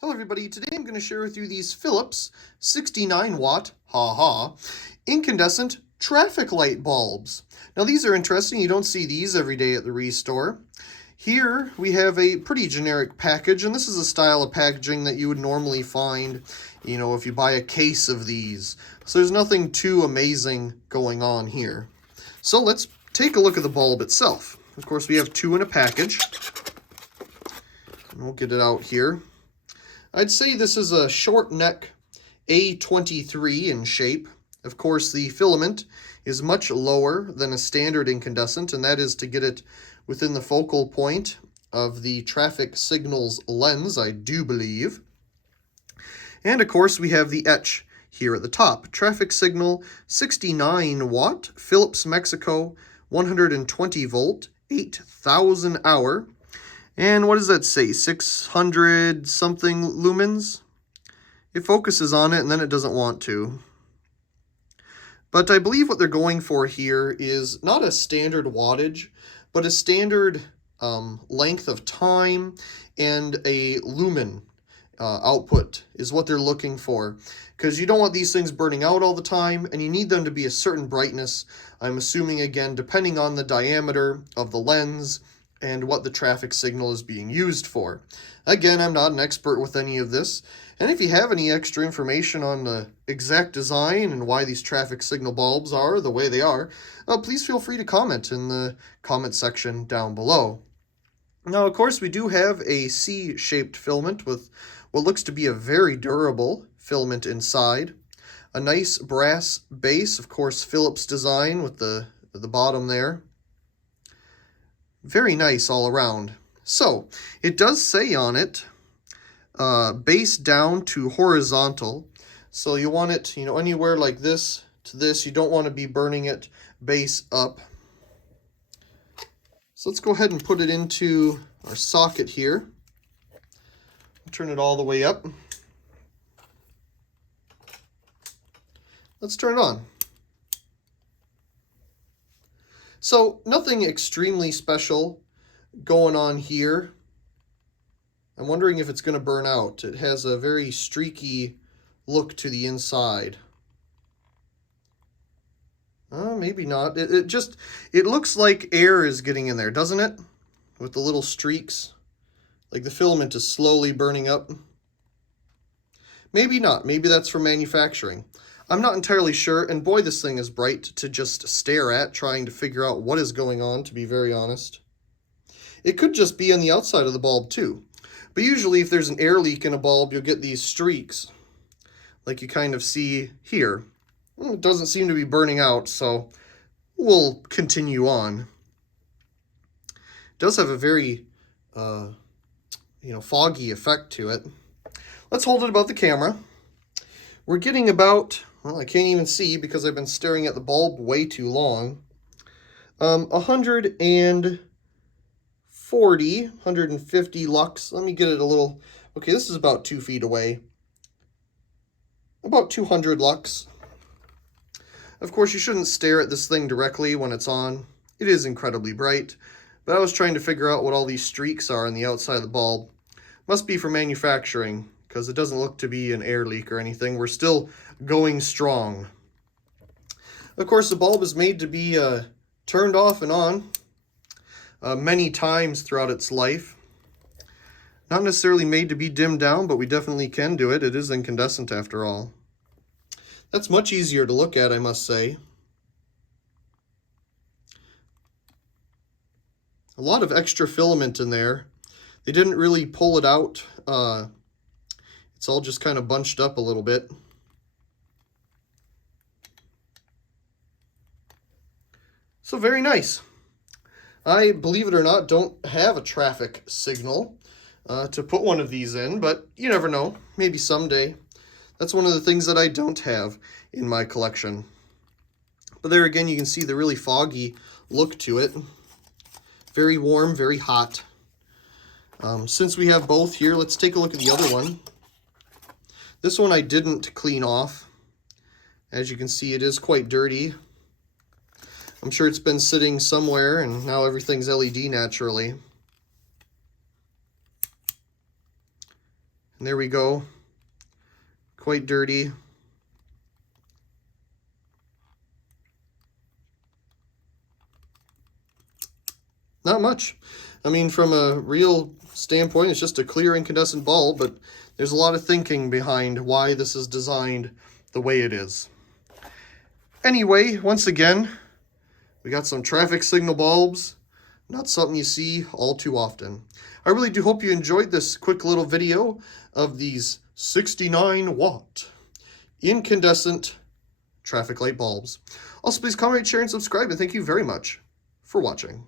Hello everybody, today I'm going to share with you these Philips 69 watt, incandescent traffic light bulbs. Now these are interesting, you don't see these every day at the Restore. Here we have a pretty generic package, and this is a style of packaging that you would normally find, if you buy a case of these. So there's nothing too amazing going on here. So let's take a look at the bulb itself. Of course we have two in a package. And we'll get it out here. I'd say this is a short neck A23 in shape. Of course, the filament is much lower than a standard incandescent, and that is to get it within the focal point of the traffic signal's lens, I do believe. And of course, we have the Etch here at the top. Traffic signal 69 watt, Philips Mexico 120 volt, 8,000 hour. And what does that say? 600 something lumens? It focuses on it and then it doesn't want to. But I believe what they're going for here is not a standard wattage, but a standard length of time and a lumen output is what they're looking for. Because you don't want these things burning out all the time, and you need them to be a certain brightness. I'm assuming, again, depending on the diameter of the lens and what the traffic signal is being used for. Again, I'm not an expert with any of this, and if you have any extra information on the exact design and why these traffic signal bulbs are the way they are, please feel free to comment in the comment section down below. Now, of course, we do have a C-shaped filament with what looks to be a very durable filament inside. A nice brass base, of course, Philips design with the bottom there. Very nice all around. So, it does say on it, base down to horizontal. So you want it, anywhere like this to this. You don't want to be burning it base up. So let's go ahead and put it into our socket here. Turn it all the way up. Let's turn it on. So nothing extremely special going on here. I'm wondering if it's going to burn out. It has a very streaky look to the inside. Maybe not. It looks like air is getting in there, doesn't it? With the little streaks. Like the filament is slowly burning up. Maybe not. Maybe that's from manufacturing. I'm not entirely sure, and boy, this thing is bright to just stare at, trying to figure out what is going on, to be very honest. It could just be on the outside of the bulb, too. But usually, if there's an air leak in a bulb, you'll get these streaks, like you kind of see here. It doesn't seem to be burning out, so we'll continue on. It does have a very, foggy effect to it. Let's hold it above the camera. We're getting about, well, I can't even see because I've been staring at the bulb way too long. 150 lux. Let me get it a little, okay, this is about 2 feet away. About 200 lux. Of course, you shouldn't stare at this thing directly when it's on. It is incredibly bright, but I was trying to figure out what all these streaks are on the outside of the bulb. Must be for manufacturing, because it doesn't look to be an air leak or anything. We're still going strong. Of course, the bulb is made to be turned off and on many times throughout its life. Not necessarily made to be dimmed down, but we definitely can do it. It is incandescent after all. That's much easier to look at, I must say. A lot of extra filament in there. They didn't really pull it out. It's all just kind of bunched up a little bit. So very nice. I, believe it or not, don't have a traffic signal to put one of these in, but you never know. Maybe someday. That's one of the things that I don't have in my collection. But there again, you can see the really foggy look to it. Very warm, very hot. Since we have both here, let's take a look at the other one. This one I didn't clean off. As you can see, it is quite dirty. I'm sure it's been sitting somewhere, and now everything's LED naturally. And there we go. Quite dirty. Not much. I mean, from a real standpoint, it's just a clear incandescent bulb, but there's a lot of thinking behind why this is designed the way it is. Anyway, once again, we got some traffic signal bulbs. Not something you see all too often. I really do hope you enjoyed this quick little video of these 69-watt incandescent traffic light bulbs. Also, please comment, share, and subscribe, and thank you very much for watching.